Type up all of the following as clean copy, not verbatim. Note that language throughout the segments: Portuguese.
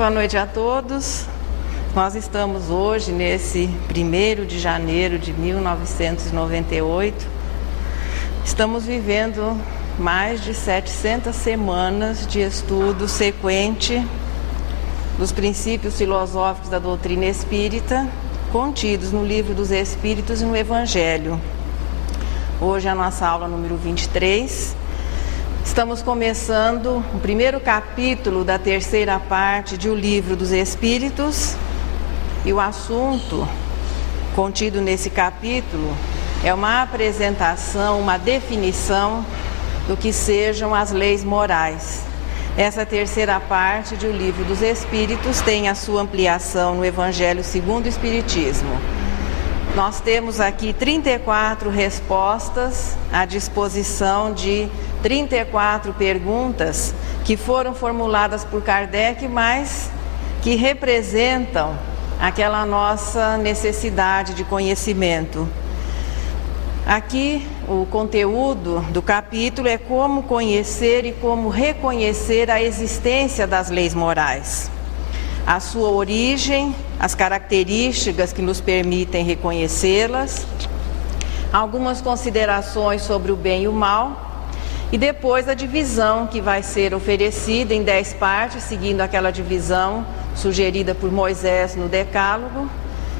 Boa noite a todos. Nós estamos hoje, nesse 1º de janeiro de 1998, estamos vivendo mais de 700 semanas de estudo sequente dos princípios filosóficos da doutrina espírita, contidos no Livro dos Espíritos e no Evangelho. Hoje é a nossa aula número 23. Estamos começando o primeiro capítulo da terceira parte de O Livro dos Espíritos, e o assunto contido nesse capítulo é uma apresentação, uma definição do que sejam as leis morais. Essa terceira parte de O Livro dos Espíritos tem a sua ampliação no Evangelho segundo o Espiritismo. Nós temos aqui 34 respostas à disposição de 34 perguntas que foram formuladas por Kardec, mas que representam aquela nossa necessidade de conhecimento. Aqui, o conteúdo do capítulo é como conhecer e como reconhecer a existência das leis morais, a sua origem, as características que nos permitem reconhecê-las, algumas considerações sobre o bem e o mal, e depois a divisão que vai ser oferecida em 10 partes, seguindo aquela divisão sugerida por Moisés no Decálogo.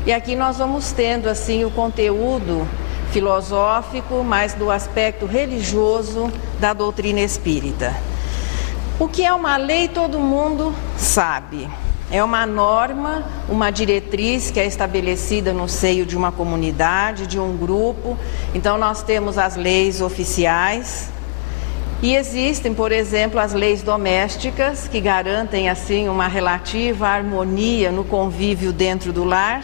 E aqui nós vamos tendo assim o conteúdo filosófico, mas do aspecto religioso da doutrina espírita. O que é uma lei todo mundo sabe. É uma norma, uma diretriz que é estabelecida no seio de uma comunidade, de um grupo. Então nós temos as leis oficiais e existem, por exemplo, as leis domésticas que garantem assim uma relativa harmonia no convívio dentro do lar.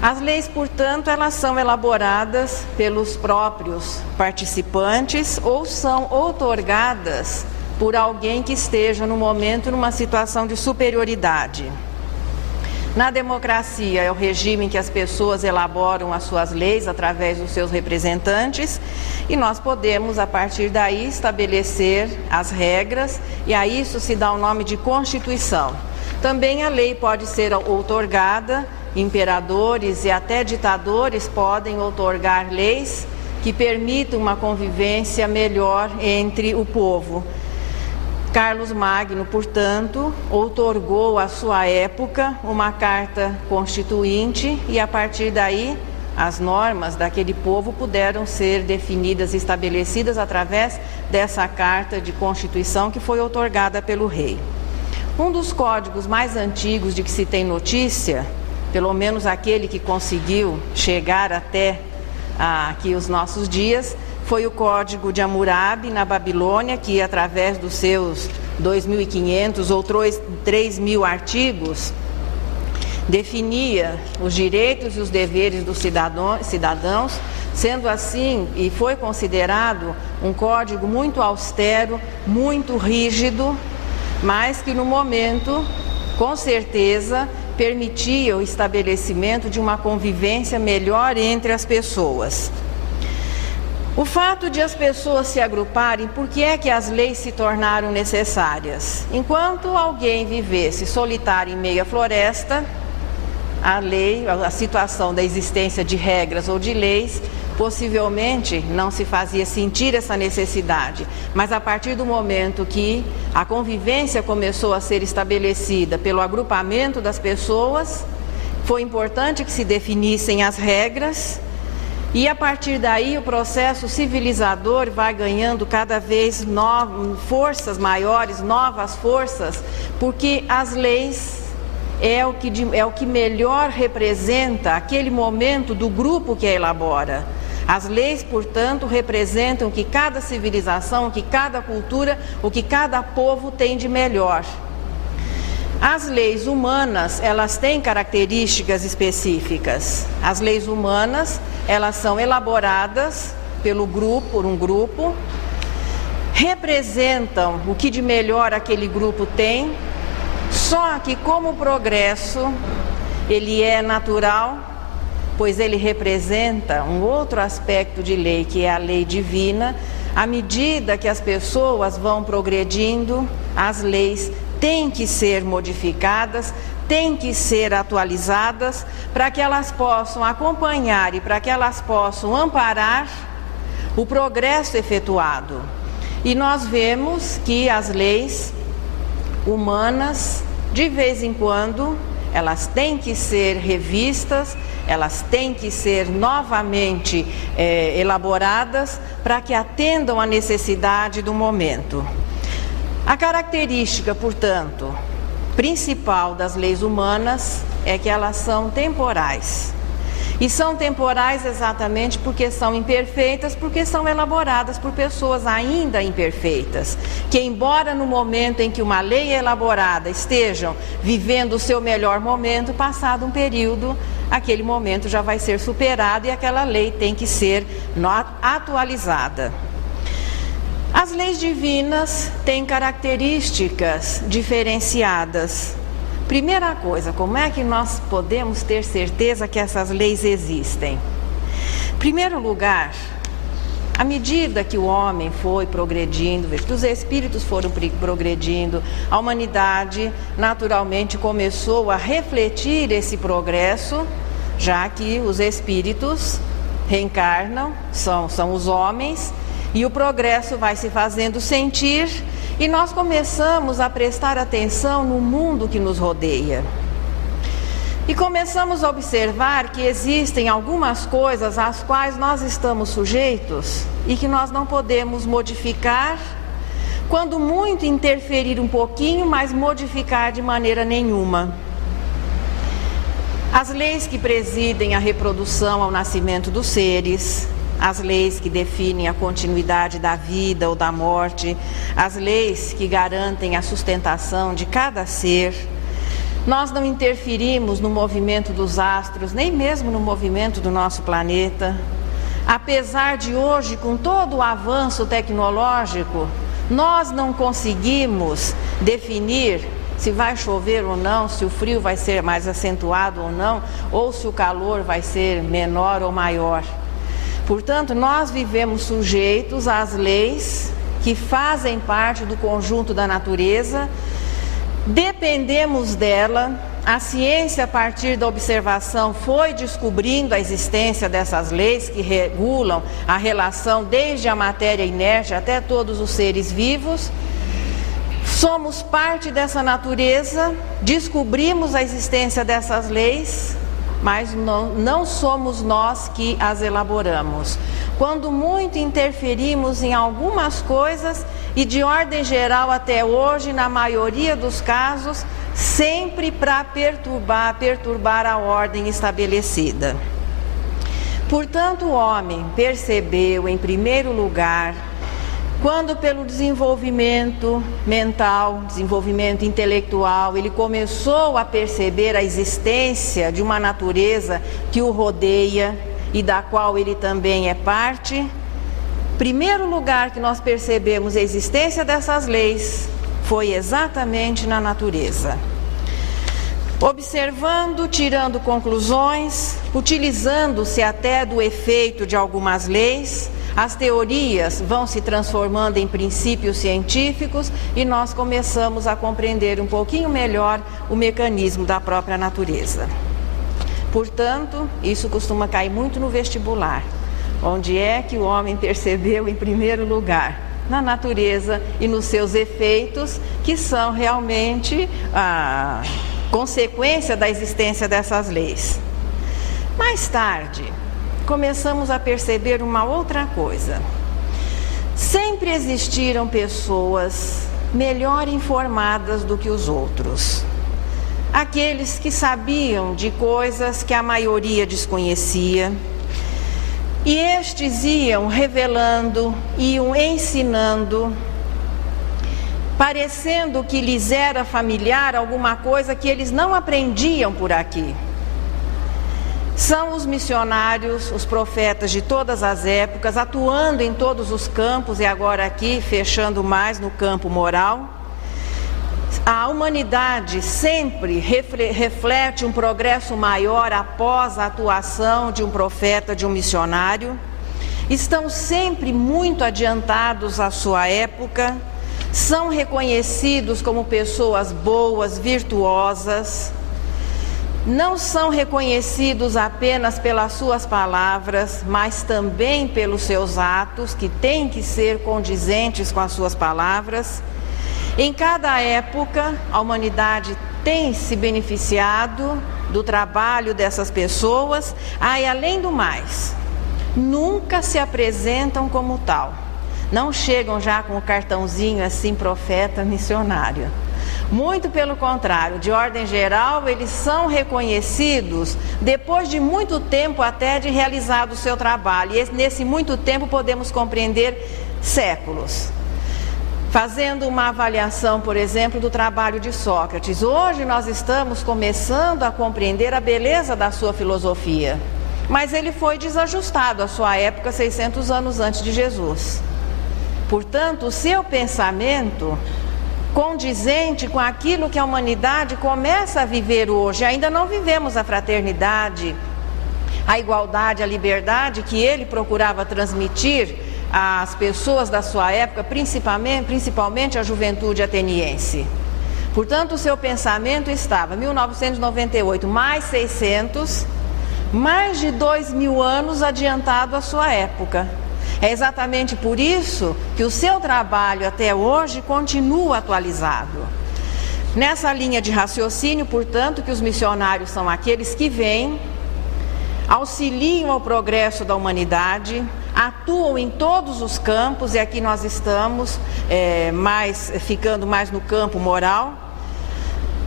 As leis, portanto, elas são elaboradas pelos próprios participantes ou são outorgadas por alguém que esteja no momento numa situação de superioridade. Na democracia é o regime em que as pessoas elaboram as suas leis através dos seus representantes e nós podemos, a partir daí, estabelecer as regras e a isso se dá o nome de Constituição. Também a lei pode ser outorgada, imperadores e até ditadores podem outorgar leis que permitam uma convivência melhor entre o povo. Carlos Magno, portanto, outorgou à sua época uma carta constituinte e a partir daí as normas daquele povo puderam ser definidas e estabelecidas através dessa carta de constituição que foi outorgada pelo rei. Um dos códigos mais antigos de que se tem notícia, pelo menos aquele que conseguiu chegar até aqui os nossos dias, foi o Código de Hammurabi na Babilônia, que através dos seus 2.500 ou 3.000 artigos definia os direitos e os deveres dos cidadãos, sendo assim, e foi considerado um código muito austero, muito rígido, mas que no momento, com certeza, permitia o estabelecimento de uma convivência melhor entre as pessoas. O fato de as pessoas se agruparem, por que é que as leis se tornaram necessárias? Enquanto alguém vivesse solitário em meio à floresta, a lei, a situação da existência de regras ou de leis, possivelmente não se fazia sentir essa necessidade. Mas a partir do momento que a convivência começou a ser estabelecida pelo agrupamento das pessoas, foi importante que se definissem as regras. E a partir daí o processo civilizador vai ganhando cada vez forças maiores, novas forças, porque as leis é o que melhor representa aquele momento do grupo que a elabora. As leis, portanto, representam o que cada civilização, o que cada cultura, o que cada povo tem de melhor. As leis humanas, elas têm características específicas. As leis humanas, elas são elaboradas por um grupo, representam o que de melhor aquele grupo tem, só que como o progresso, ele é natural, pois ele representa um outro aspecto de lei, que é a lei divina. À medida que as pessoas vão progredindo, as leis têm que ser modificadas, têm que ser atualizadas para que elas possam acompanhar e para que elas possam amparar o progresso efetuado. E nós vemos que as leis humanas, de vez em quando, elas têm que ser revistas, elas têm que ser novamente elaboradas para que atendam à necessidade do momento. A característica, portanto, principal das leis humanas é que elas são temporais. E são temporais exatamente porque são imperfeitas, porque são elaboradas por pessoas ainda imperfeitas, que embora no momento em que uma lei é elaborada estejam vivendo o seu melhor momento, passado um período, aquele momento já vai ser superado e aquela lei tem que ser atualizada. As leis divinas têm características diferenciadas. Primeira coisa, como é que nós podemos ter certeza que essas leis existem? Em primeiro lugar, à medida que o homem foi progredindo, que os espíritos foram progredindo, a humanidade naturalmente começou a refletir esse progresso, já que os espíritos reencarnam, são os homens, e o progresso vai se fazendo sentir, e nós começamos a prestar atenção no mundo que nos rodeia. E começamos a observar que existem algumas coisas às quais nós estamos sujeitos e que nós não podemos modificar, quando muito interferir um pouquinho, mas modificar de maneira nenhuma. As leis que presidem a reprodução ao nascimento dos seres, as leis que definem a continuidade da vida ou da morte, as leis que garantem a sustentação de cada ser. Nós não interferimos no movimento dos astros, nem mesmo no movimento do nosso planeta. Apesar de hoje, com todo o avanço tecnológico, nós não conseguimos definir se vai chover ou não, se o frio vai ser mais acentuado ou não, ou se o calor vai ser menor ou maior. Portanto, nós vivemos sujeitos às leis que fazem parte do conjunto da natureza, dependemos dela. A ciência, a partir da observação, foi descobrindo a existência dessas leis que regulam a relação desde a matéria inerte até todos os seres vivos. Somos parte dessa natureza, descobrimos a existência dessas leis, mas não somos nós que as elaboramos. Quando muito interferimos em algumas coisas e de ordem geral até hoje, na maioria dos casos, sempre para perturbar a ordem estabelecida. Portanto, o homem percebeu, em primeiro lugar, quando pelo desenvolvimento mental, desenvolvimento intelectual, ele começou a perceber a existência de uma natureza que o rodeia e da qual ele também é parte, primeiro lugar que nós percebemos a existência dessas leis foi exatamente na natureza. Observando, tirando conclusões, utilizando-se até do efeito de algumas leis, as teorias vão se transformando em princípios científicos e nós começamos a compreender um pouquinho melhor o mecanismo da própria natureza. Portanto, isso costuma cair muito no vestibular. Onde é que o homem percebeu em primeiro lugar? Na natureza e nos seus efeitos, que são realmente a consequência da existência dessas leis. Mais tarde, começamos a perceber uma outra coisa. Sempre existiram pessoas melhor informadas do que os outros. Aqueles que sabiam de coisas que a maioria desconhecia. E estes iam revelando, iam ensinando, parecendo que lhes era familiar alguma coisa que eles não aprendiam por aqui. São os missionários, os profetas de todas as épocas, atuando em todos os campos e agora aqui fechando mais no campo moral. A humanidade sempre reflete um progresso maior após a atuação de um profeta, de um missionário. Estão sempre muito adiantados à sua época, são reconhecidos como pessoas boas, virtuosas, não são reconhecidos apenas pelas suas palavras, mas também pelos seus atos, que têm que ser condizentes com as suas palavras. Em cada época, a humanidade tem se beneficiado do trabalho dessas pessoas, e além do mais, nunca se apresentam como tal. Não chegam já com o cartãozinho assim, profeta, missionário. Muito pelo contrário, de ordem geral, eles são reconhecidos depois de muito tempo até de realizado o seu trabalho. E nesse muito tempo podemos compreender séculos. Fazendo uma avaliação, por exemplo, do trabalho de Sócrates. Hoje nós estamos começando a compreender a beleza da sua filosofia. Mas ele foi desajustado à sua época, 600 anos antes de Jesus. Portanto, o seu pensamento condizente com aquilo que a humanidade começa a viver hoje. Ainda não vivemos a fraternidade, a igualdade, a liberdade que ele procurava transmitir às pessoas da sua época, principalmente a juventude ateniense. Portanto, o seu pensamento estava, 1998 mais 600, mais de 2.000 anos adiantado à sua época. É exatamente por isso que o seu trabalho até hoje continua atualizado. Nessa linha de raciocínio, portanto, que os missionários são aqueles que vêm, auxiliam ao progresso da humanidade, atuam em todos os campos, e aqui nós estamos ficando mais no campo moral.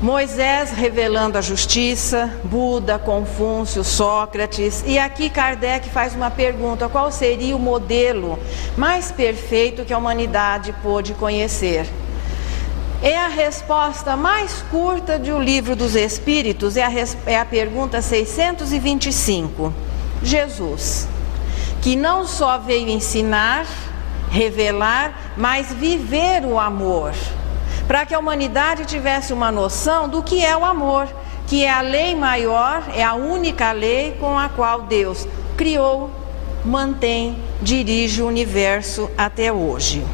Moisés revelando a justiça, Buda, Confúcio, Sócrates, e aqui Kardec faz uma pergunta: qual seria o modelo mais perfeito que a humanidade pôde conhecer? É a resposta mais curta do Livro dos Espíritos, é a pergunta 625. Jesus, que não só veio ensinar, revelar, mas viver o amor, para que a humanidade tivesse uma noção do que é o amor, que é a lei maior, é a única lei com a qual Deus criou, mantém, dirige o universo até hoje.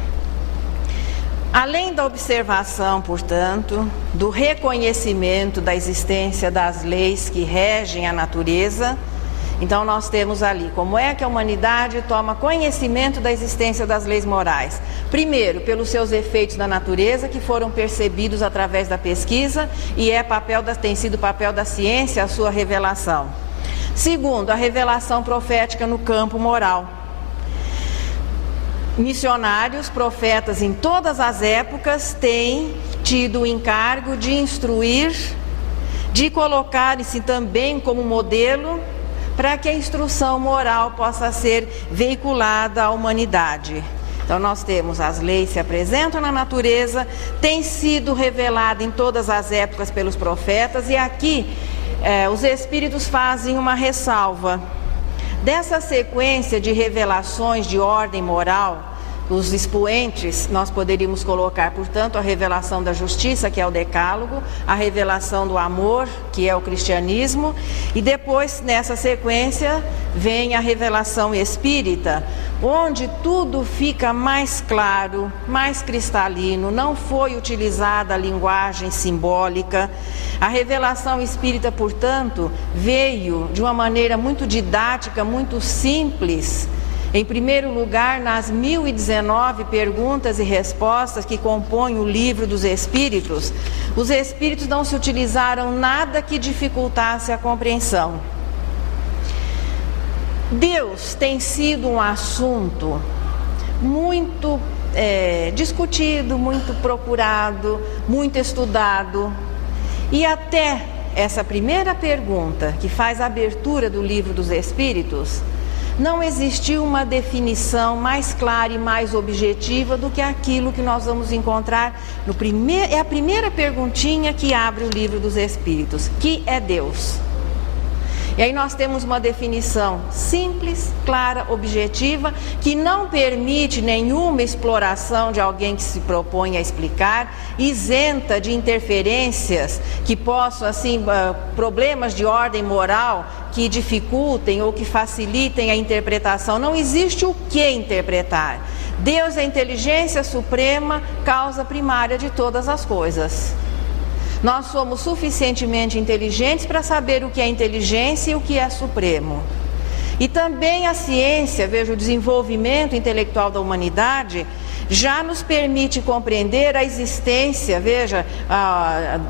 Além da observação, portanto, do reconhecimento da existência das leis que regem a natureza, então nós temos ali como é que a humanidade toma conhecimento da existência das leis morais. Primeiro, pelos seus efeitos na natureza, que foram percebidos através da pesquisa, e tem sido papel da ciência a sua revelação. Segundo, a revelação profética no campo moral. Missionários, profetas em todas as épocas têm tido o encargo de instruir, de colocar-se também como modelo para que a instrução moral possa ser veiculada à humanidade. Então nós temos as leis se apresentam na natureza, tem sido revelada em todas as épocas pelos profetas, e aqui os espíritos fazem uma ressalva. Dessa sequência de revelações de ordem moral, os expoentes, nós poderíamos colocar, portanto, a revelação da justiça, que é o decálogo, a revelação do amor, que é o cristianismo, e depois, nessa sequência, vem a revelação espírita, onde tudo fica mais claro, mais cristalino, não foi utilizada a linguagem simbólica. A revelação espírita, portanto, veio de uma maneira muito didática, muito simples. Em primeiro lugar, nas 1019 perguntas e respostas que compõem o Livro dos Espíritos, os Espíritos não se utilizaram nada que dificultasse a compreensão. Deus tem sido um assunto muito discutido, muito procurado, muito estudado, e até essa primeira pergunta, que faz a abertura do Livro dos Espíritos, não existiu uma definição mais clara e mais objetiva do que aquilo que nós vamos encontrar é a primeira perguntinha que abre o Livro dos Espíritos, que é Deus. E aí nós temos uma definição simples, clara, objetiva, que não permite nenhuma exploração de alguém que se propõe a explicar, isenta de interferências que possam, problemas de ordem moral que dificultem ou que facilitem a interpretação. Não existe o que interpretar. Deus é a inteligência suprema, causa primária de todas as coisas. Nós somos suficientemente inteligentes para saber o que é inteligência e o que é supremo. E também a ciência, veja, o desenvolvimento intelectual da humanidade já nos permite compreender a existência, veja,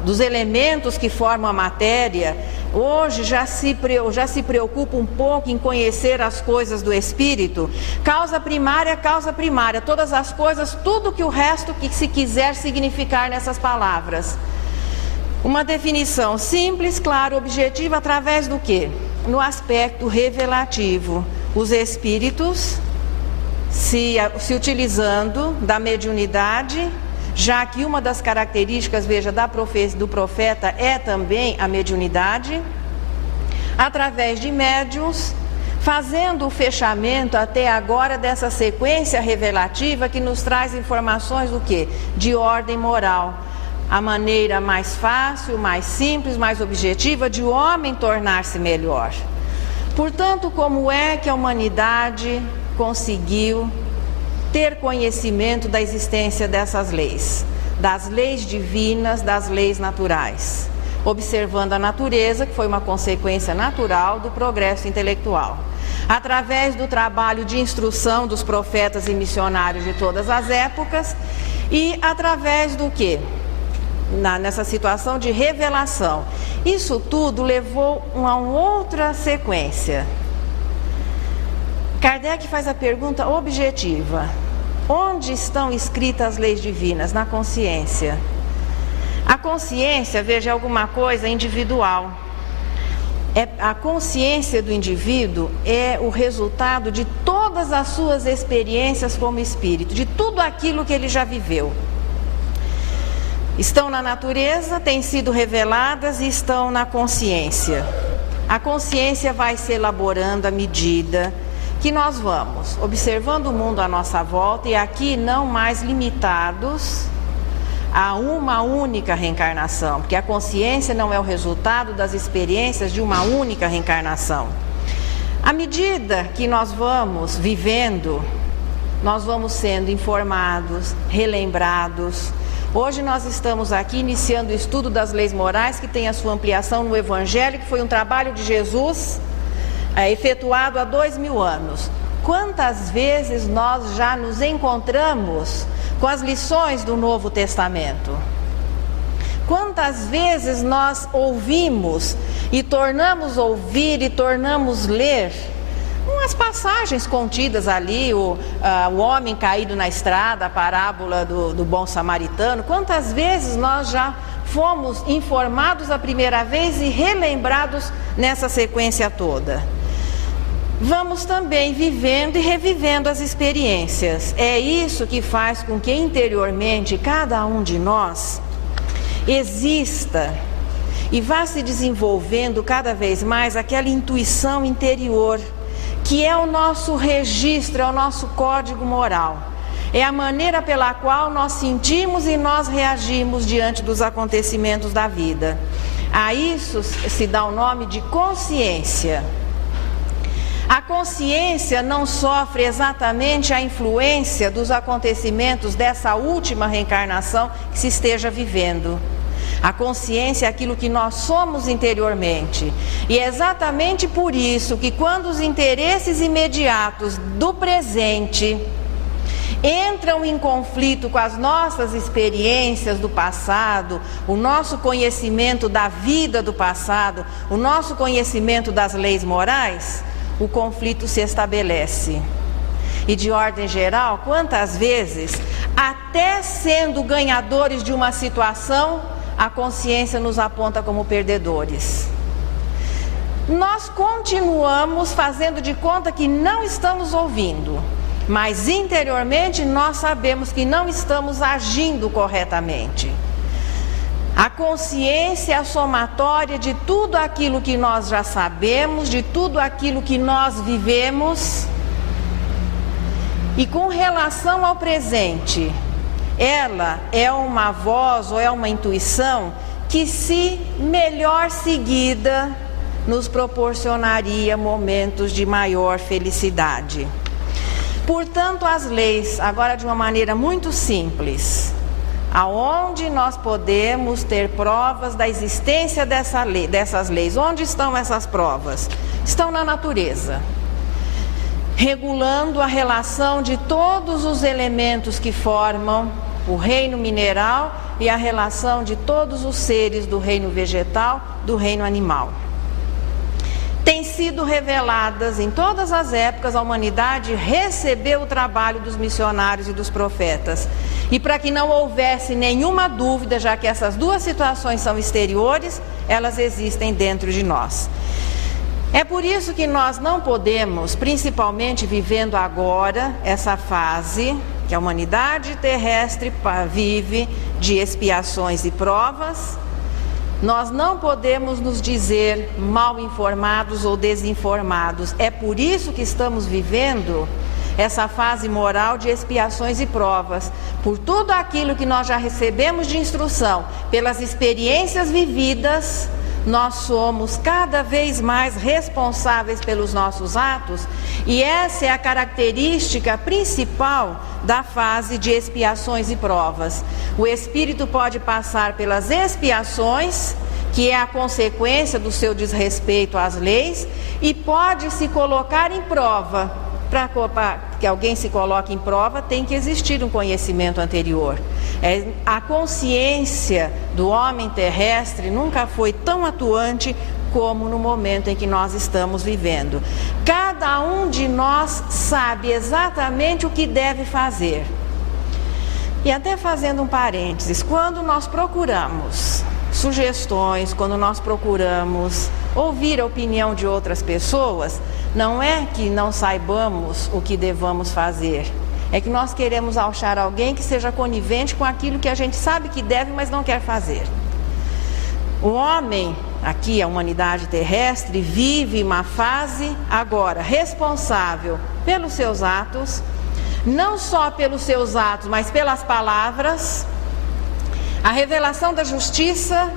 dos elementos que formam a matéria. Hoje já se preocupa um pouco em conhecer as coisas do espírito. Causa primária, todas as coisas, tudo que o resto que se quiser significar nessas palavras. Uma definição simples, clara, objetiva, através do quê? No aspecto revelativo. Os espíritos se utilizando da mediunidade, já que uma das características, veja, do profeta é também a mediunidade, através de médiuns, fazendo o fechamento até agora dessa sequência revelativa que nos traz informações do quê? De ordem moral. A maneira mais fácil, mais simples, mais objetiva de o homem tornar-se melhor. Portanto, como é que a humanidade conseguiu ter conhecimento da existência dessas leis? Das leis divinas, das leis naturais. Observando a natureza, que foi uma consequência natural do progresso intelectual. Através do trabalho de instrução dos profetas e missionários de todas as épocas e através do quê? Nessa situação de revelação. Isso tudo levou a uma outra sequência. Kardec faz a pergunta objetiva: onde estão escritas as leis divinas? Na consciência. A consciência, veja, é alguma coisa individual. A consciência do indivíduo é o resultado de todas as suas experiências como espírito, de tudo aquilo que ele já viveu. Estão na natureza, têm sido reveladas e estão na consciência. A consciência vai se elaborando à medida que nós vamos observando o mundo à nossa volta e aqui não mais limitados a uma única reencarnação, porque a consciência não é o resultado das experiências de uma única reencarnação. À medida que nós vamos vivendo, nós vamos sendo informados, relembrados. Hoje nós estamos aqui iniciando o estudo das leis morais, que tem a sua ampliação no Evangelho, que foi um trabalho de Jesus efetuado há 2000 anos. Quantas vezes nós já nos encontramos com as lições do Novo Testamento? Quantas vezes nós ouvimos e tornamos ouvir e tornamos ler umas passagens contidas ali, o homem caído na estrada, a parábola do bom samaritano. Quantas vezes nós já fomos informados a primeira vez e relembrados nessa sequência toda? Vamos também vivendo e revivendo as experiências. É isso que faz com que interiormente cada um de nós exista e vá se desenvolvendo cada vez mais aquela intuição interior, que é o nosso registro, é o nosso código moral. É a maneira pela qual nós sentimos e nós reagimos diante dos acontecimentos da vida. A isso se dá o nome de consciência. A consciência não sofre exatamente a influência dos acontecimentos dessa última reencarnação que se esteja vivendo. A consciência é aquilo que nós somos interiormente. E é exatamente por isso que quando os interesses imediatos do presente entram em conflito com as nossas experiências do passado, o nosso conhecimento da vida do passado, o nosso conhecimento das leis morais, o conflito se estabelece. E de ordem geral, quantas vezes, até sendo ganhadores de uma situação, a consciência nos aponta como perdedores. Nós continuamos fazendo de conta que não estamos ouvindo, mas interiormente nós sabemos que não estamos agindo corretamente. A consciência é a somatória de tudo aquilo que nós já sabemos, de tudo aquilo que nós vivemos. E com relação ao presente, ela é uma voz ou é uma intuição que, se melhor seguida, nos proporcionaria momentos de maior felicidade. Portanto, as leis, agora de uma maneira muito simples, aonde nós podemos ter provas da existência dessas leis? Onde estão essas provas? Estão na natureza, regulando a relação de todos os elementos que formam o reino mineral e a relação de todos os seres do reino vegetal, do reino animal. Têm sido reveladas em todas as épocas, a humanidade recebeu o trabalho dos missionários e dos profetas. E para que não houvesse nenhuma dúvida, já que essas duas situações são exteriores, elas existem dentro de nós. É por isso que nós não podemos, principalmente vivendo agora essa fase que a humanidade terrestre vive de expiações e provas, nós não podemos nos dizer mal informados ou desinformados. É por isso que estamos vivendo essa fase moral de expiações e provas, por tudo aquilo que nós já recebemos de instrução, pelas experiências vividas. Nós somos cada vez mais responsáveis pelos nossos atos, e essa é a característica principal da fase de expiações e provas. O espírito pode passar pelas expiações, que é a consequência do seu desrespeito às leis, e pode se colocar em prova. Para que alguém se coloque em prova, tem que existir um conhecimento anterior. A consciência do homem terrestre nunca foi tão atuante como no momento em que nós estamos vivendo. Cada um de nós sabe exatamente o que deve fazer. E até fazendo um parênteses, quando nós procuramos sugestões, quando nós procuramos ouvir a opinião de outras pessoas, não é que não saibamos o que devamos fazer, é que nós queremos achar alguém que seja conivente com aquilo que a gente sabe que deve, mas não quer fazer. O homem, aqui a humanidade terrestre, vive uma fase agora responsável pelos seus atos, não só pelos seus atos, mas pelas palavras. A revelação da justiça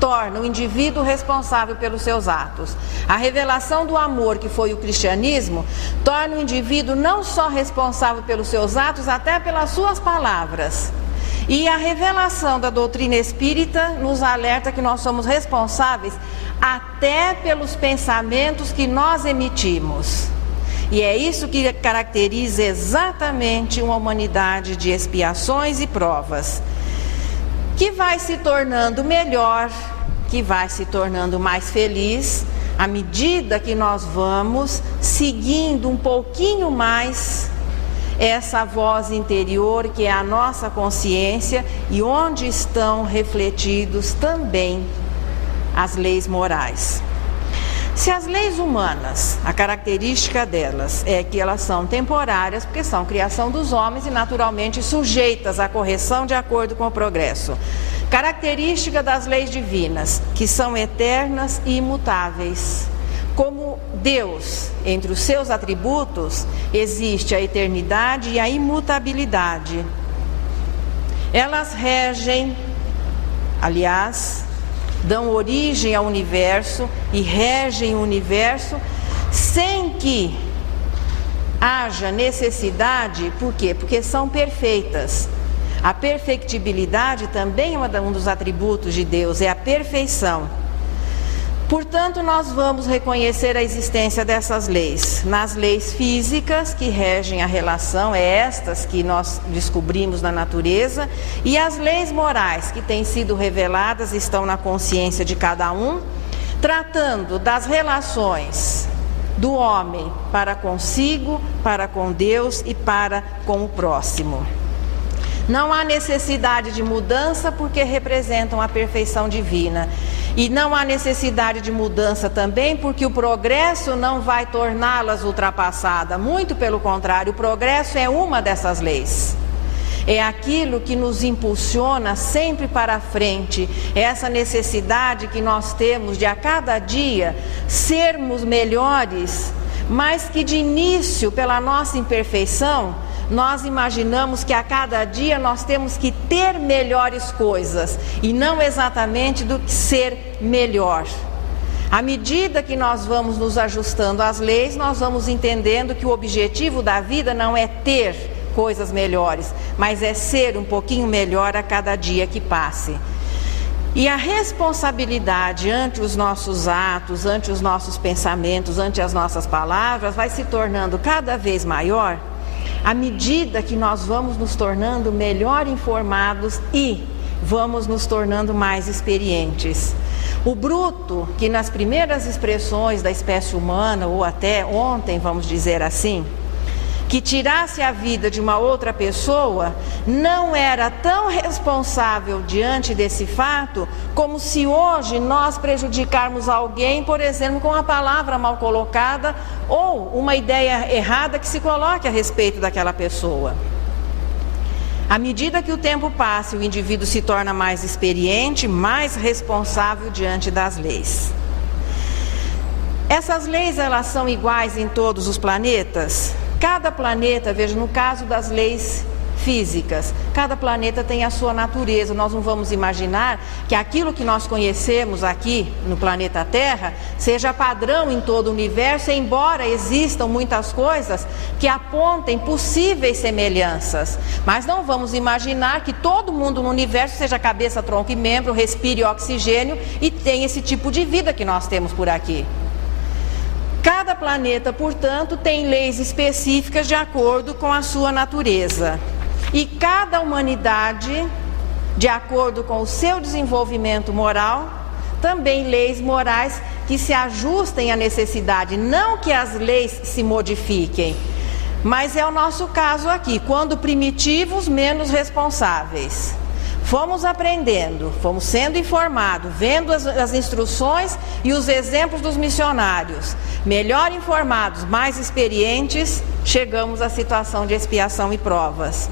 torna o indivíduo responsável pelos seus atos. A revelação do amor, que foi o cristianismo, torna o indivíduo não só responsável pelos seus atos, até pelas suas palavras. E a revelação da doutrina espírita nos alerta que nós somos responsáveis até pelos pensamentos que nós emitimos. E é isso que caracteriza exatamente uma humanidade de expiações e provas, que vai se tornando melhor, que vai se tornando mais feliz, à medida que nós vamos seguindo um pouquinho mais essa voz interior, que é a nossa consciência, e onde estão refletidos também as leis morais. Se as leis humanas, a característica delas é que elas são temporárias, porque são criação dos homens e naturalmente sujeitas à correção de acordo com o progresso. Característica das leis divinas, que são eternas e imutáveis. Como Deus, entre os seus atributos, existe a eternidade e a imutabilidade. Elas regem, aliás, dão origem ao universo e regem o universo sem que haja necessidade. Por quê? Porque são perfeitas. A perfectibilidade também é um dos atributos de Deus, é a perfeição. Portanto, nós vamos reconhecer a existência dessas leis. Nas leis físicas que regem a relação, é estas que nós descobrimos na natureza, e as leis morais que têm sido reveladas estão na consciência de cada um, tratando das relações do homem para consigo, para com Deus e para com o próximo. Não há necessidade de mudança porque representam a perfeição divina. E não há necessidade de mudança também porque o progresso não vai torná-las ultrapassadas. Muito pelo contrário, o progresso é uma dessas leis. É aquilo que nos impulsiona sempre para a frente. É essa necessidade que nós temos de a cada dia sermos melhores, mas que de início, pela nossa imperfeição, nós imaginamos que a cada dia nós temos que ter melhores coisas e não exatamente do que ser melhor. À medida que nós vamos nos ajustando às leis, nós vamos entendendo que o objetivo da vida não é ter coisas melhores, mas é ser um pouquinho melhor a cada dia que passe. E a responsabilidade ante os nossos atos, ante os nossos pensamentos, ante as nossas palavras, vai se tornando cada vez maior à medida que nós vamos nos tornando melhor informados e vamos nos tornando mais experientes. O bruto, que nas primeiras expressões da espécie humana, ou até ontem, vamos dizer assim, que tirasse a vida de uma outra pessoa, não era tão responsável diante desse fato, como se hoje nós prejudicarmos alguém, por exemplo, com uma palavra mal colocada, ou uma ideia errada que se coloque a respeito daquela pessoa. À medida que o tempo passa, o indivíduo se torna mais experiente, mais responsável diante das leis. Essas leis, elas são iguais em todos os planetas? Cada planeta, veja, no caso das leis físicas, cada planeta tem a sua natureza. Nós não vamos imaginar que aquilo que nós conhecemos aqui no planeta Terra seja padrão em todo o universo, embora existam muitas coisas que apontem possíveis semelhanças. Mas não vamos imaginar que todo mundo no universo seja cabeça, tronco e membro, respire oxigênio e tenha esse tipo de vida que nós temos por aqui. Cada planeta, portanto, tem leis específicas de acordo com a sua natureza. E cada humanidade, de acordo com o seu desenvolvimento moral, também leis morais que se ajustem à necessidade. Não que as leis se modifiquem, mas é o nosso caso aqui, quando primitivos, menos responsáveis. Fomos aprendendo, fomos sendo informados, vendo as instruções e os exemplos dos missionários. Melhor informados, mais experientes, chegamos à situação de expiação e provas.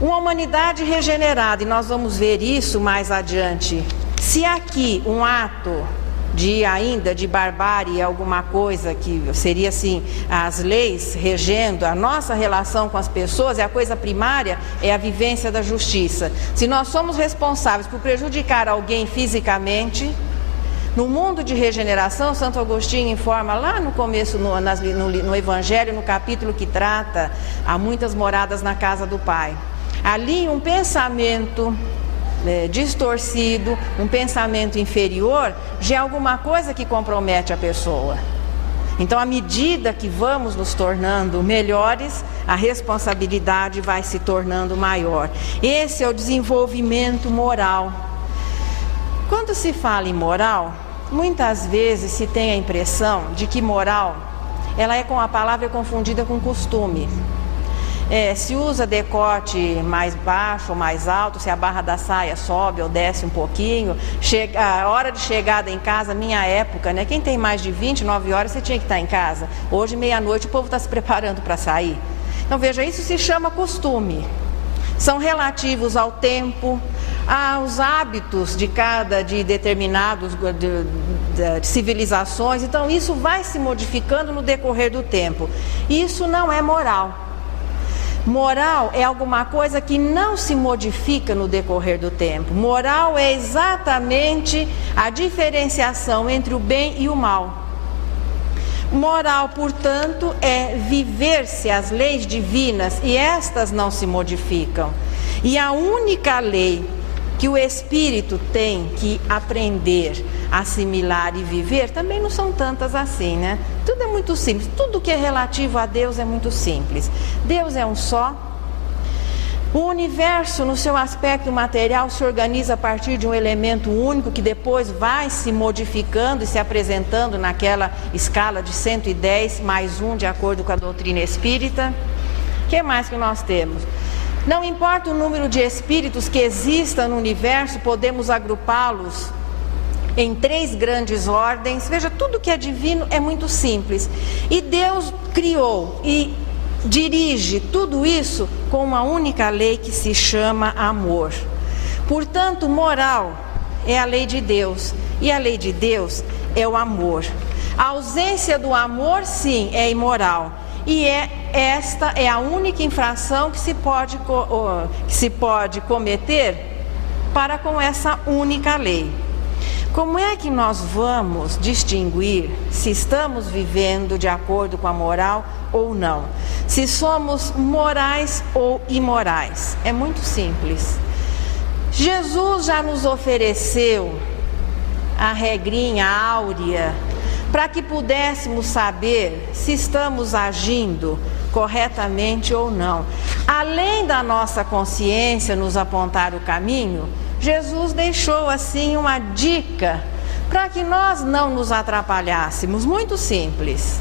Uma humanidade regenerada, e nós vamos ver isso mais adiante. Se aqui um ato de barbárie, alguma coisa que seria assim, as leis regendo a nossa relação com as pessoas, a coisa primária é a vivência da justiça. Se nós somos responsáveis por prejudicar alguém fisicamente, no mundo de regeneração, Santo Agostinho informa lá no começo, no Evangelho, no capítulo que trata, há muitas moradas na casa do Pai. Ali um pensamento distorcido, um pensamento inferior, já é alguma coisa que compromete a pessoa. Então, à medida que vamos nos tornando melhores, a responsabilidade vai se tornando maior. Esse é o desenvolvimento moral. Quando se fala em moral, muitas vezes se tem a impressão de que moral, ela é com a palavra confundida com costume. Se usa decote mais baixo ou mais alto, se a barra da saia sobe ou desce um pouquinho, a hora de chegada em casa, minha época, né? Quem tem mais de 29 horas, você tinha que estar em casa. Hoje, meia-noite, o povo está se preparando para sair. Então, veja, isso se chama costume. São relativos ao tempo, aos hábitos de determinados de civilizações. Então, isso vai se modificando no decorrer do tempo. Isso não é moral. Moral é alguma coisa que não se modifica no decorrer do tempo. Moral é exatamente a diferenciação entre o bem e o mal. Moral, portanto, é viver-se as leis divinas e estas não se modificam. E a única lei que o espírito tem que aprender, assimilar e viver, também não são tantas assim, né? Tudo é muito simples, tudo que é relativo a Deus é muito simples. Deus é um só. O universo, no seu aspecto material, se organiza a partir de um elemento único que depois vai se modificando e se apresentando naquela escala de 110 mais 1, de acordo com a doutrina espírita. O que mais que nós temos? Não importa o número de espíritos que existam no universo, podemos agrupá-los em 3 grandes ordens. Veja, tudo que é divino é muito simples. E Deus criou e dirige tudo isso com uma única lei que se chama amor. Portanto, moral é a lei de Deus. E a lei de Deus é o amor. A ausência do amor, sim, é imoral. E esta é a única infração que se pode cometer para com essa única lei. Como é que nós vamos distinguir se estamos vivendo de acordo com a moral ou não? Se somos morais ou imorais? É muito simples. Jesus já nos ofereceu a regrinha áurea para que pudéssemos saber se estamos agindo corretamente ou não. Além da nossa consciência nos apontar o caminho, Jesus deixou assim uma dica para que nós não nos atrapalhássemos. Muito simples.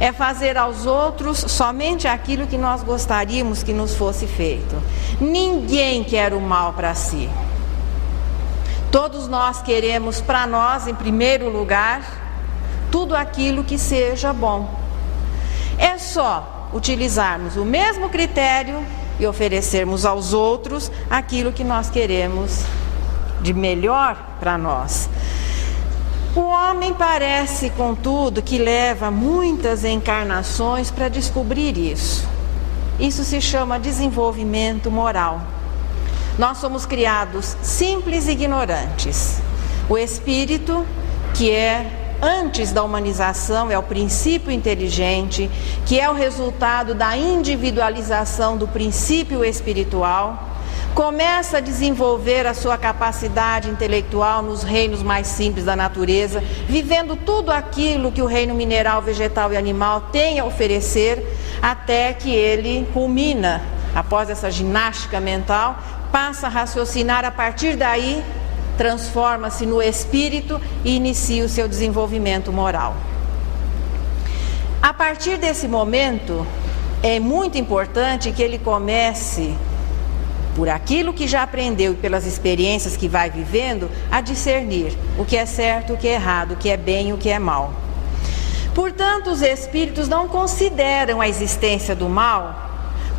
É fazer aos outros somente aquilo que nós gostaríamos que nos fosse feito. Ninguém quer o mal para si. Todos nós queremos para nós, em primeiro lugar, tudo aquilo que seja bom. É só utilizarmos o mesmo critério e oferecermos aos outros aquilo que nós queremos de melhor para nós. O homem parece, contudo, que leva muitas encarnações para descobrir isso. Isso se chama desenvolvimento moral. Nós somos criados simples e ignorantes. O espírito, que é antes da humanização, é o princípio inteligente, que é o resultado da individualização do princípio espiritual, começa a desenvolver a sua capacidade intelectual nos reinos mais simples da natureza, vivendo tudo aquilo que o reino mineral, vegetal e animal tem a oferecer, até que ele culmina, após essa ginástica mental, passa a raciocinar. A partir daí, transforma-se no espírito e inicia o seu desenvolvimento moral. A partir desse momento, é muito importante que ele comece, por aquilo que já aprendeu e pelas experiências que vai vivendo, a discernir o que é certo, o que é errado, o que é bem e o que é mal. Portanto, os espíritos não consideram a existência do mal,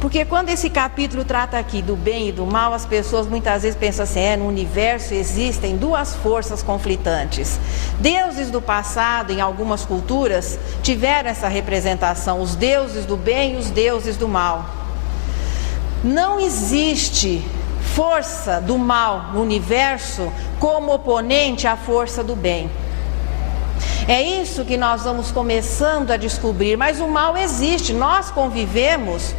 porque quando esse capítulo trata aqui do bem e do mal, as pessoas muitas vezes pensam assim, no universo existem duas forças conflitantes. Deuses do passado, em algumas culturas, tiveram essa representação, os deuses do bem e os deuses do mal. Não existe força do mal no universo como oponente à força do bem. É isso que nós vamos começando a descobrir, mas o mal existe, nós convivemos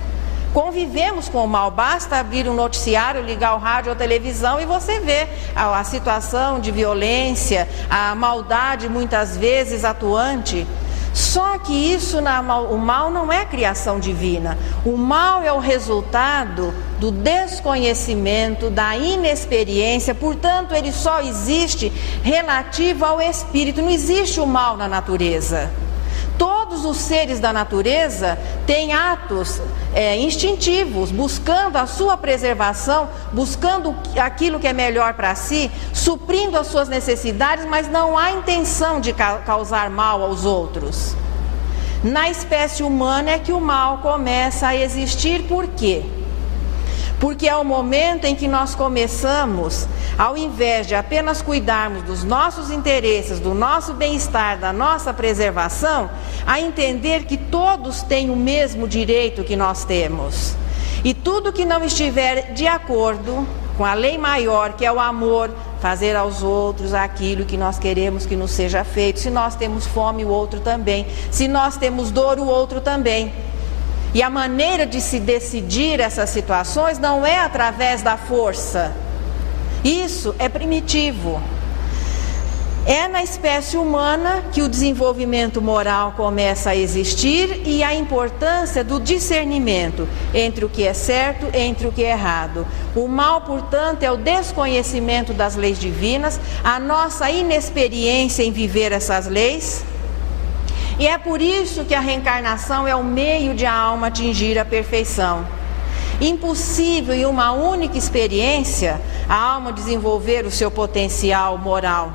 com o mal. Basta abrir um noticiário, ligar o rádio ou a televisão e você vê a situação de violência, a maldade muitas vezes atuante. Só que o mal não é criação divina. O mal é o resultado do desconhecimento, da inexperiência, portanto ele só existe relativo ao espírito, não existe o mal na natureza. Todos os seres da natureza têm atos instintivos, buscando a sua preservação, buscando aquilo que é melhor para si, suprindo as suas necessidades, mas não há intenção de causar mal aos outros. Na espécie humana é que o mal começa a existir. Por quê? Porque é o momento em que nós começamos, ao invés de apenas cuidarmos dos nossos interesses, do nosso bem-estar, da nossa preservação, a entender que todos têm o mesmo direito que nós temos. E tudo que não estiver de acordo com a lei maior, que é o amor, fazer aos outros aquilo que nós queremos que nos seja feito. Se nós temos fome, o outro também. Se nós temos dor, o outro também. E a maneira de se decidir essas situações não é através da força. Isso é primitivo. É na espécie humana que o desenvolvimento moral começa a existir e a importância do discernimento entre o que é certo e entre o que é errado. O mal, portanto, é o desconhecimento das leis divinas, a nossa inexperiência em viver essas leis. E é por isso que a reencarnação é o meio de a alma atingir a perfeição. Impossível em uma única experiência a alma desenvolver o seu potencial moral.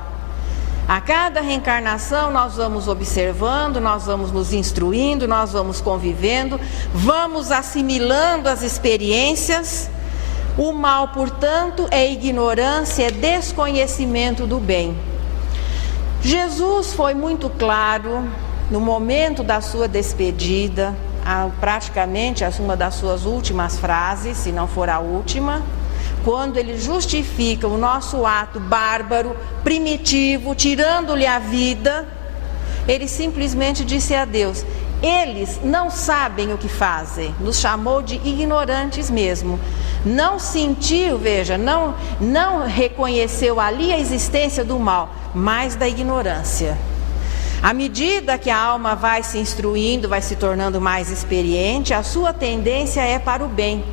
A cada reencarnação nós vamos observando, nós vamos nos instruindo, nós vamos convivendo, vamos assimilando as experiências. O mal, portanto, é ignorância, é desconhecimento do bem. Jesus foi muito claro no momento da sua despedida, praticamente uma das suas últimas frases, se não for a última, quando ele justifica o nosso ato bárbaro, primitivo, tirando-lhe a vida, ele simplesmente disse a Deus: eles não sabem o que fazem. Nos chamou de ignorantes mesmo. Não sentiu, veja, não reconheceu ali a existência do mal, mas da ignorância. À medida que a alma vai se instruindo, vai se tornando mais experiente, a sua tendência é para o bem.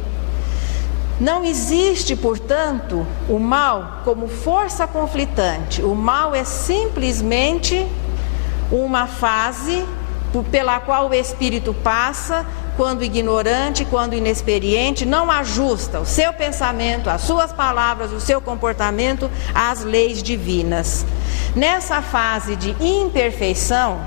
Não existe, portanto, o mal como força conflitante. O mal é simplesmente uma fase pela qual o espírito passa quando ignorante, quando inexperiente, não ajusta o seu pensamento, as suas palavras, o seu comportamento às leis divinas. Nessa fase de imperfeição,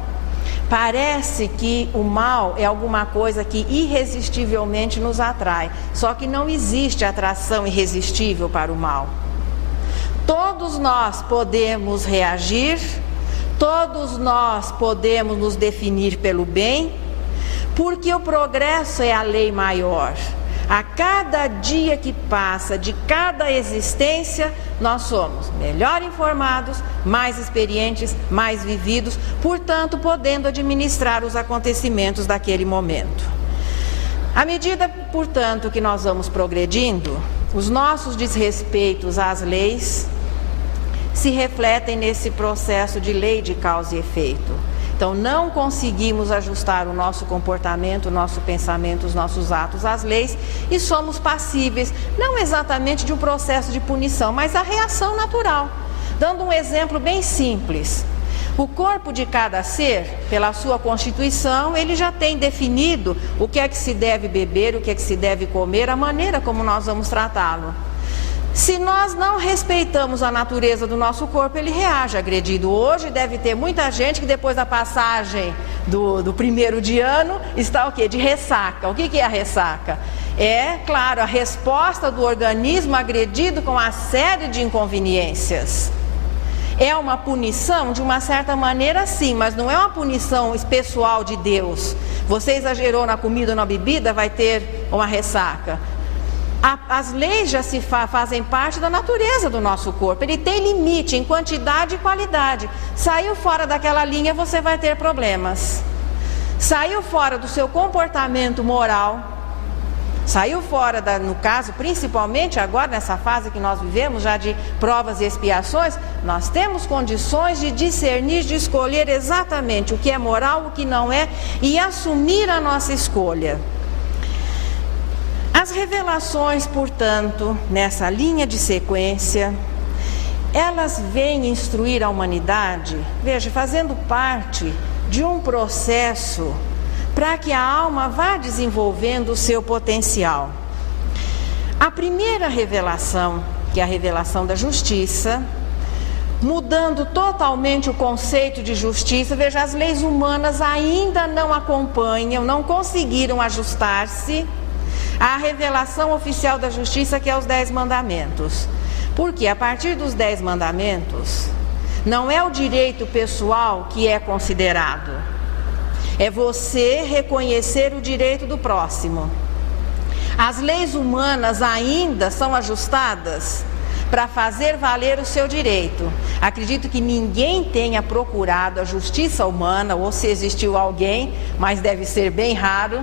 parece que o mal é alguma coisa que irresistivelmente nos atrai, só que não existe atração irresistível para o mal. Todos nós podemos reagir, todos nós podemos nos definir pelo bem, porque o progresso é a lei maior. A cada dia que passa, de cada existência, nós somos melhor informados, mais experientes, mais vividos, portanto, podendo administrar os acontecimentos daquele momento. À medida, portanto, que nós vamos progredindo, os nossos desrespeitos às leis se refletem nesse processo de lei de causa e efeito. Então, não conseguimos ajustar o nosso comportamento, o nosso pensamento, os nossos atos às leis e somos passíveis, não exatamente de um processo de punição, mas a reação natural. Dando um exemplo bem simples, o corpo de cada ser, pela sua constituição, ele já tem definido o que é que se deve beber, o que é que se deve comer, a maneira como nós vamos tratá-lo. Se nós não respeitamos a natureza do nosso corpo, ele reage agredido. Hoje deve ter muita gente que depois da passagem do primeiro de ano está o quê? De ressaca. O que é a ressaca? É, claro, a resposta do organismo agredido com uma série de inconveniências. É uma punição de uma certa maneira, sim, mas não é uma punição pessoal de Deus. Você exagerou na comida ou na bebida, vai ter uma ressaca. As leis já se fazem parte da natureza do nosso corpo. Ele tem limite em quantidade e qualidade. Saiu fora daquela linha, você vai ter problemas. Saiu fora do seu comportamento moral, saiu fora, no caso, principalmente agora nessa fase que nós vivemos, já de provas e expiações, nós temos condições de discernir, de escolher exatamente o que é moral, o que não é, e assumir a nossa escolha. As revelações, portanto, nessa linha de sequência, elas vêm instruir a humanidade, veja, fazendo parte de um processo para que a alma vá desenvolvendo o seu potencial. A primeira revelação, que é a revelação da justiça, mudando totalmente o conceito de justiça, veja, as leis humanas ainda não acompanham, não conseguiram ajustar-se à revelação oficial da justiça, que é os 10 mandamentos. Porque a partir dos 10 mandamentos, não é o direito pessoal que é considerado, é você reconhecer o direito do próximo. As leis humanas ainda são ajustadas para fazer valer o seu direito. Acredito que ninguém tenha procurado a justiça humana, ou se existiu alguém, mas deve ser bem raro.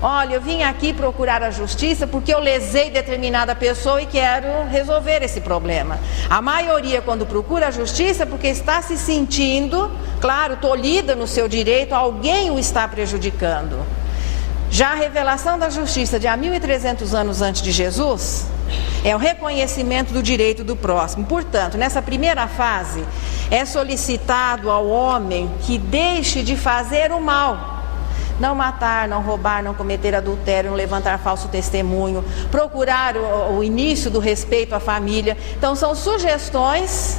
Olha, eu vim aqui procurar a justiça porque eu lesei determinada pessoa e quero resolver esse problema. A maioria, quando procura a justiça, porque está se sentindo, claro, tolhida no seu direito, alguém o está prejudicando. Já a revelação da justiça de há 1.300 anos antes de Jesus é o reconhecimento do direito do próximo. Portanto, nessa primeira fase, é solicitado ao homem que deixe de fazer o mal. Não matar, não roubar, não cometer adultério, não levantar falso testemunho, procurar o início do respeito à família. Então, são sugestões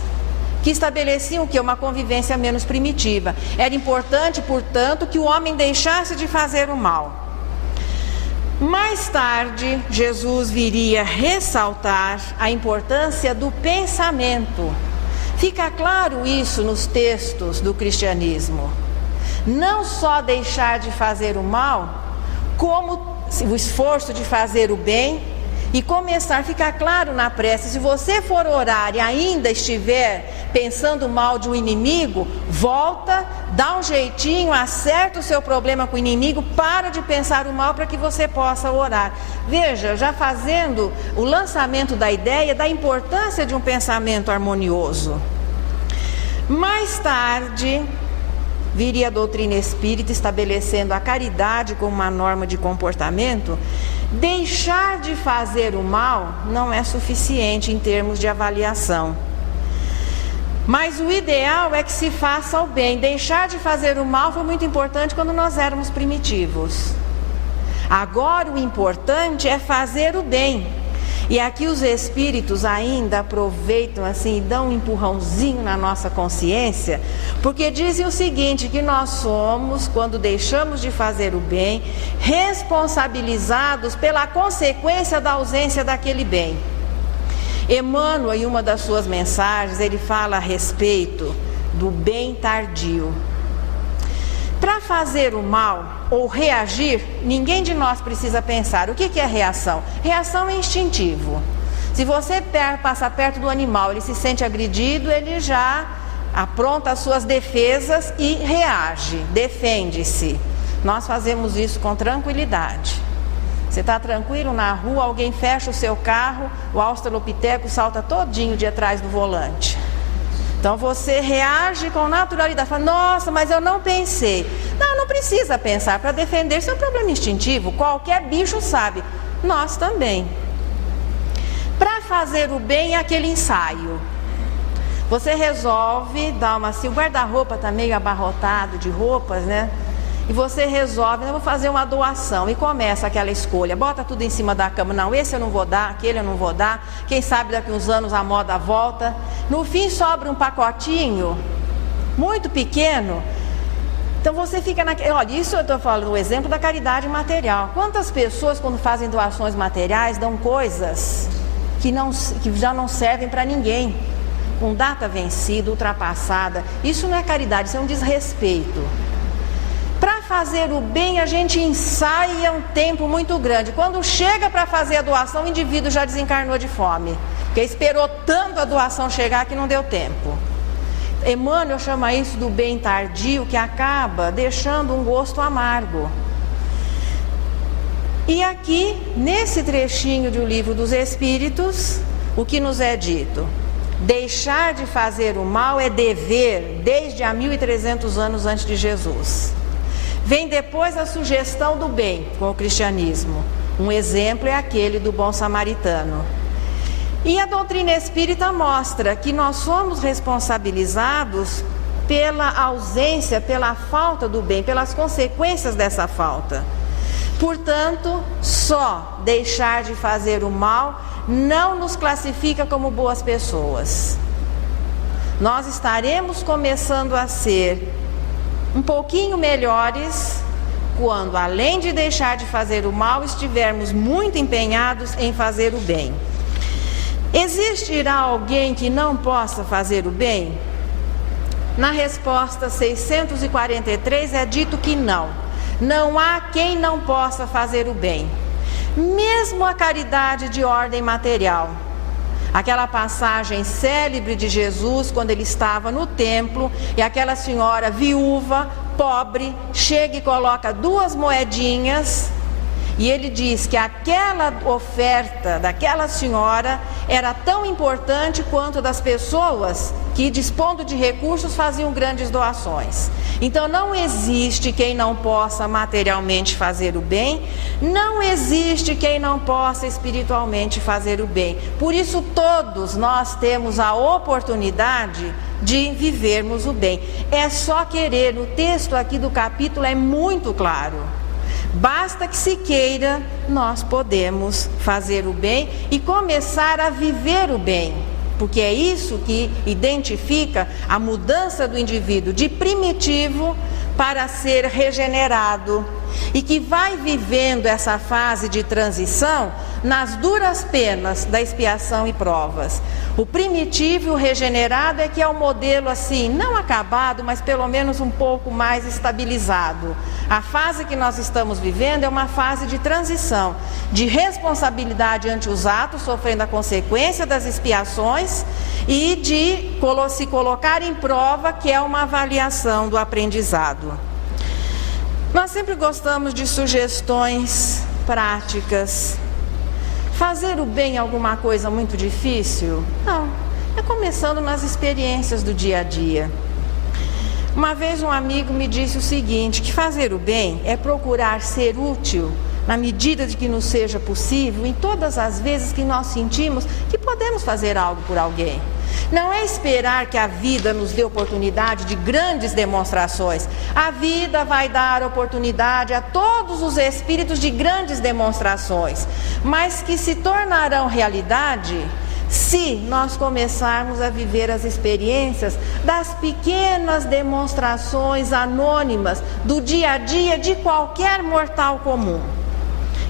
que estabeleciam que uma convivência menos primitiva. Era importante, portanto, que o homem deixasse de fazer o mal. Mais tarde, Jesus viria ressaltar a importância do pensamento. Fica claro isso nos textos do cristianismo. Não só deixar de fazer o mal, como o esforço de fazer o bem, e começar a ficar claro na prece. Se você for orar e ainda estiver pensando mal de um inimigo, volta, dá um jeitinho, acerta o seu problema com o inimigo, para de pensar o mal para que você possa orar. Veja, já fazendo o lançamento da ideia da importância de um pensamento harmonioso. Mais tarde, viria a doutrina espírita estabelecendo a caridade como uma norma de comportamento. Deixar de fazer o mal não é suficiente em termos de avaliação. Mas o ideal é que se faça o bem. Deixar de fazer o mal foi muito importante quando nós éramos primitivos. Agora o importante é fazer o bem. E aqui os espíritos ainda aproveitam assim e dão um empurrãozinho na nossa consciência, porque dizem o seguinte, que nós somos, quando deixamos de fazer o bem, responsabilizados pela consequência da ausência daquele bem. Emmanuel, em uma das suas mensagens, ele fala a respeito do bem tardio. Para fazer o mal ou reagir, ninguém de nós precisa pensar. O que é reação? Reação é instintivo. Se você passa perto do animal, ele se sente agredido, ele já apronta as suas defesas e reage, defende-se. Nós fazemos isso com tranquilidade. Você está tranquilo na rua, alguém fecha o seu carro, o australopiteco salta todinho de atrás do volante. Então você reage com naturalidade, fala, nossa, mas eu não pensei. Não precisa pensar, para defender-se é um problema instintivo, qualquer bicho sabe, nós também. Para fazer o bem é aquele ensaio. Você resolve dar uma, se o guarda-roupa está meio abarrotado de roupas, né? E você resolve, eu vou fazer uma doação, e começa aquela escolha, bota tudo em cima da cama, não, esse eu não vou dar, aquele eu não vou dar, quem sabe daqui uns anos a moda volta. No fim sobra um pacotinho, muito pequeno, então você fica naquele, olha, isso eu estou falando o exemplo da caridade material. Quantas pessoas quando fazem doações materiais dão coisas que já não servem para ninguém, com data vencida, ultrapassada, isso não é caridade, isso é um desrespeito. Para fazer o bem, a gente ensaia um tempo muito grande. Quando chega para fazer a doação, o indivíduo já desencarnou de fome, porque esperou tanto a doação chegar que não deu tempo. Emmanuel chama isso do bem tardio, que acaba deixando um gosto amargo. E aqui, nesse trechinho do Livro dos Espíritos, o que nos é dito? Deixar de fazer o mal é dever desde há 1300 anos antes de Jesus. Vem depois a sugestão do bem com o cristianismo. Um exemplo é aquele do bom samaritano. E a doutrina espírita mostra que nós somos responsabilizados pela ausência, pela falta do bem, pelas consequências dessa falta. Portanto, só deixar de fazer o mal não nos classifica como boas pessoas. Nós estaremos começando a ser um pouquinho melhores quando, além de deixar de fazer o mal, estivermos muito empenhados em fazer o bem. Existirá alguém que não possa fazer o bem? Na resposta 643 é dito que não. Não há quem não possa fazer o bem. Mesmo a caridade de ordem material. Aquela passagem célebre de Jesus, quando ele estava no templo, e aquela senhora viúva, pobre, chega e coloca 2 moedinhas, e ele diz que aquela oferta daquela senhora era tão importante quanto das pessoas que, dispondo de recursos, faziam grandes doações. Então não existe quem não possa materialmente fazer o bem, não existe quem não possa espiritualmente fazer o bem. Por isso todos nós temos a oportunidade de vivermos o bem. É só querer, o texto aqui do capítulo é muito claro. Basta que se queira, nós podemos fazer o bem e começar a viver o bem. Porque é isso que identifica a mudança do indivíduo de primitivo para ser regenerado, e que vai vivendo essa fase de transição nas duras penas da expiação e provas. O primitivo e o regenerado é que é o modelo assim, não acabado, mas pelo menos um pouco mais estabilizado. A fase que nós estamos vivendo é uma fase de transição, de responsabilidade ante os atos, sofrendo a consequência das expiações, e de se colocar em prova, que é uma avaliação do aprendizado. Nós sempre gostamos de sugestões práticas. Fazer o bem é alguma coisa muito difícil? Não, é começando nas experiências do dia a dia. Uma vez um amigo me disse o seguinte, que fazer o bem é procurar ser útil na medida de que nos seja possível, em todas as vezes que nós sentimos que podemos fazer algo por alguém. Não é esperar que a vida nos dê oportunidade de grandes demonstrações. A vida vai dar oportunidade a todos os espíritos de grandes demonstrações, mas que se tornarão realidade se nós começarmos a viver as experiências das pequenas demonstrações anônimas do dia a dia de qualquer mortal comum.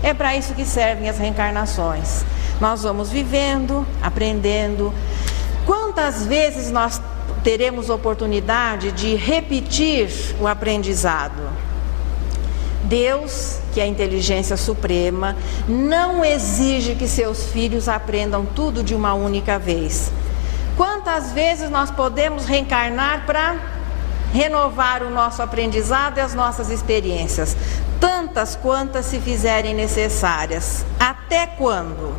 É para isso que servem as reencarnações. Nós vamos vivendo, aprendendo. Quantas vezes nós teremos oportunidade de repetir o aprendizado? Deus, que é a inteligência suprema, não exige que seus filhos aprendam tudo de uma única vez. Quantas vezes nós podemos reencarnar para renovar o nosso aprendizado e as nossas experiências? Tantas quantas se fizerem necessárias. Até quando?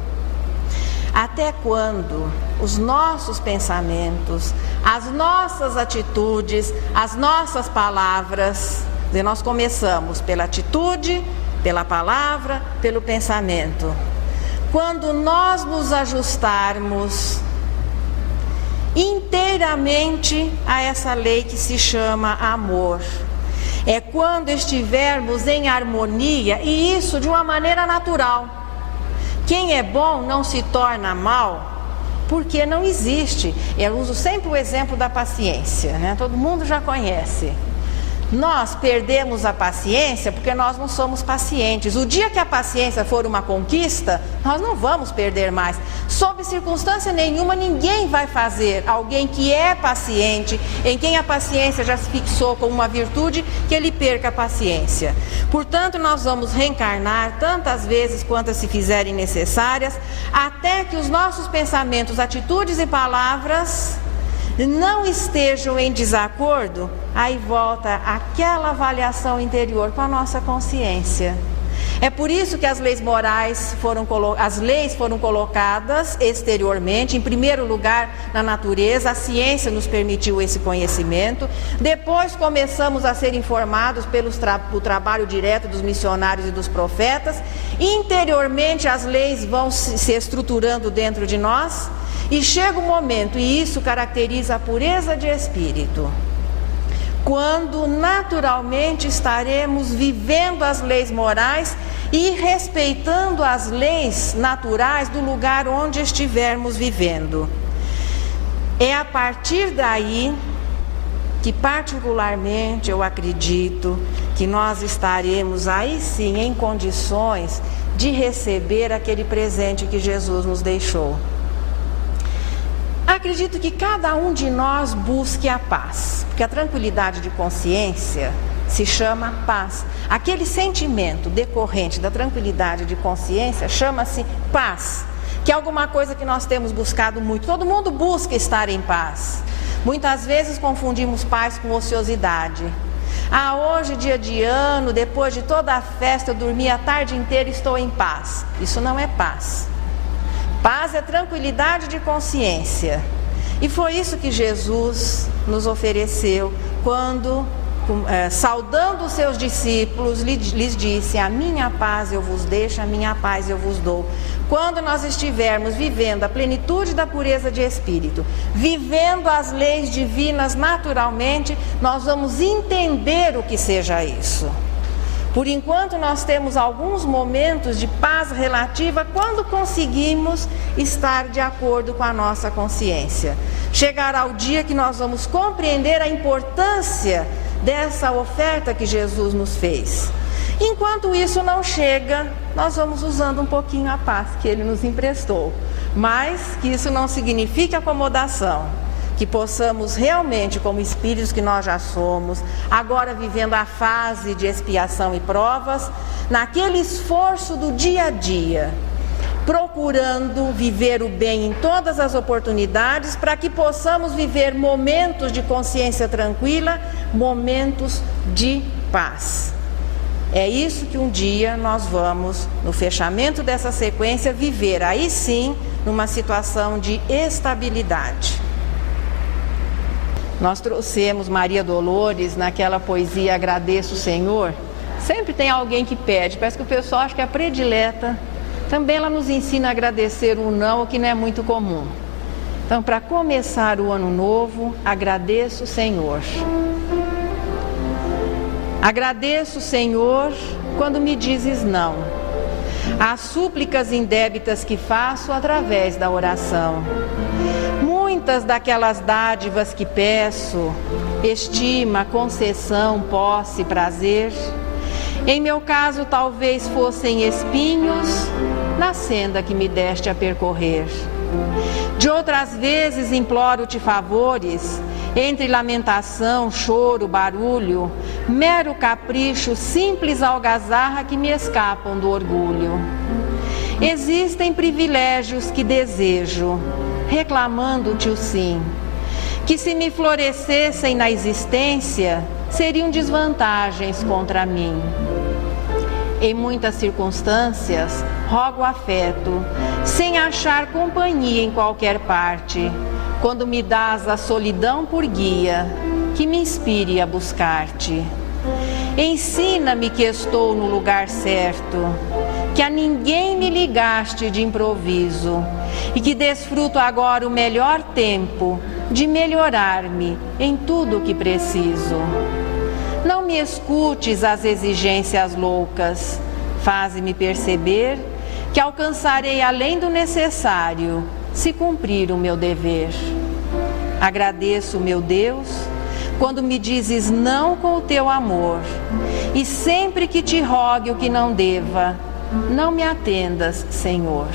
Até quando os nossos pensamentos, as nossas atitudes, as nossas palavras, nós começamos pela atitude, pela palavra, pelo pensamento. Quando nós nos ajustarmos inteiramente a essa lei que se chama amor, é quando estivermos em harmonia, e isso de uma maneira natural. Quem é bom não se torna mal, porque não existe. Eu uso sempre o exemplo da paciência, né? Todo mundo já conhece. Nós perdemos a paciência porque nós não somos pacientes. O dia que a paciência for uma conquista, nós não vamos perder mais. Sob circunstância nenhuma, ninguém vai fazer alguém que é paciente, em quem a paciência já se fixou como uma virtude, que ele perca a paciência. Portanto, nós vamos reencarnar tantas vezes quantas se fizerem necessárias, até que os nossos pensamentos, atitudes e palavras não estejam em desacordo. Aí volta aquela avaliação interior com a nossa consciência. É por isso que as leis morais foram colocadas exteriormente. Em primeiro lugar, na natureza, a ciência nos permitiu esse conhecimento. Depois começamos a ser informados pelo trabalho direto dos missionários e dos profetas. Interiormente, as leis vão se estruturando dentro de nós. E chega um momento, e isso caracteriza a pureza de espírito, quando naturalmente estaremos vivendo as leis morais e respeitando as leis naturais do lugar onde estivermos vivendo. É a partir daí que particularmente eu acredito que nós estaremos aí sim em condições de receber aquele presente que Jesus nos deixou. Acredito que cada um de nós busque a paz, porque a tranquilidade de consciência se chama paz. Aquele sentimento decorrente da tranquilidade de consciência chama-se paz, que é alguma coisa que nós temos buscado muito. Todo mundo busca estar em paz. Muitas vezes confundimos paz com ociosidade. Hoje, dia de ano, depois de toda a festa, eu dormi a tarde inteira e estou em paz. Isso não é paz. Paz é tranquilidade de consciência. E foi isso que Jesus nos ofereceu quando, saudando os seus discípulos, lhes disse: a minha paz eu vos deixo, a minha paz eu vos dou. Quando nós estivermos vivendo a plenitude da pureza de espírito, vivendo as leis divinas naturalmente, nós vamos entender o que seja isso. Por enquanto nós temos alguns momentos de paz relativa quando conseguimos estar de acordo com a nossa consciência. Chegará o dia que nós vamos compreender a importância dessa oferta que Jesus nos fez. Enquanto isso não chega, nós vamos usando um pouquinho a paz que Ele nos emprestou. Mas que isso não signifique acomodação. Que possamos realmente, como espíritos que nós já somos, agora vivendo a fase de expiação e provas, naquele esforço do dia a dia, procurando viver o bem em todas as oportunidades, para que possamos viver momentos de consciência tranquila, momentos de paz. É isso que um dia nós vamos, no fechamento dessa sequência, viver, aí sim, numa situação de estabilidade. Nós trouxemos Maria Dolores naquela poesia Agradeço, Senhor. Sempre tem alguém que pede, parece que o pessoal acha que é predileta. Também ela nos ensina a agradecer o não, o que não é muito comum. Então, para começar o ano novo, agradeço, Senhor. Agradeço, Senhor, quando me dizes não. As súplicas indébitas que faço através da oração. Muitas daquelas dádivas que peço, estima, concessão, posse, prazer, em meu caso talvez fossem espinhos na senda que me deste a percorrer. De outras vezes imploro-te favores, entre lamentação, choro, barulho, mero capricho, simples algazarra que me escapam do orgulho. Existem privilégios que desejo, reclamando-te o sim, que se me florescessem na existência, seriam desvantagens contra mim. Em muitas circunstâncias, rogo afeto, sem achar companhia em qualquer parte, quando me dás a solidão por guia, que me inspire a buscar-te. Ensina-me que estou no lugar certo, que a ninguém me ligaste de improviso e que desfruto agora o melhor tempo de melhorar-me em tudo o que preciso. Não me escutes as exigências loucas, faze-me perceber que alcançarei além do necessário se cumprir o meu dever. Agradeço, meu Deus, quando me dizes não com o teu amor, e sempre que te rogue o que não deva, não me atendas, Senhor.